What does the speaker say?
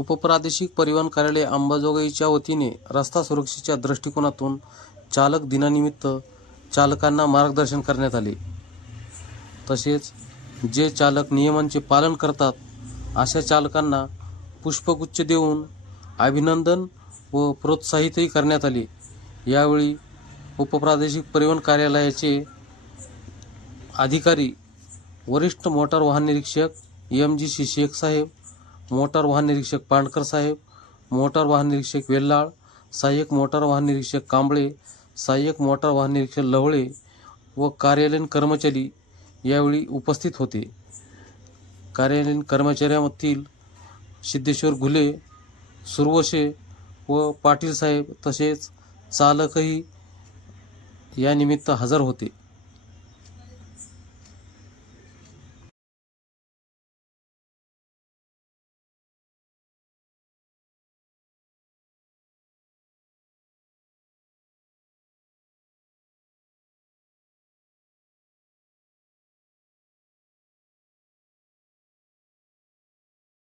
उपप्रादेशिक परिवहन कार्यालय अंबाजोगाईच्या वतीने रस्ता सुरक्षेच्या दृष्टिकोनातून चालक दिनानिमित्त चालकांना मार्गदर्शन करण्यात आले. तसेच जे चालक नियमांचे पालन करतात अशा चालकांना पुष्पगुच्छ देऊन अभिनंदन व प्रोत्साहितही करण्यात आले. यावेळी उपप्रादेशिक परिवहन कार्यालयाचे अधिकारी वरिष्ठ मोटार वाहन निरीक्षक एम जी सी शेख साहेब मोटार वाहन निरीक्षक पांडकर साहेब मोटार वाहन निरीक्षक वेल्लाळ सहाय्यक मोटार वाहन निरीक्षक कांबळे सहाय्यक मोटार वाहन निरीक्षक लवळे व कार्यालयीन कर्मचारी यावेळी उपस्थित होते. कार्यालयीन कर्मचाऱ्यामधील सिद्धेश्वर घुले सुरवशे व पाटील साहेब तसेच चालकही यानिमित्त हजर होते.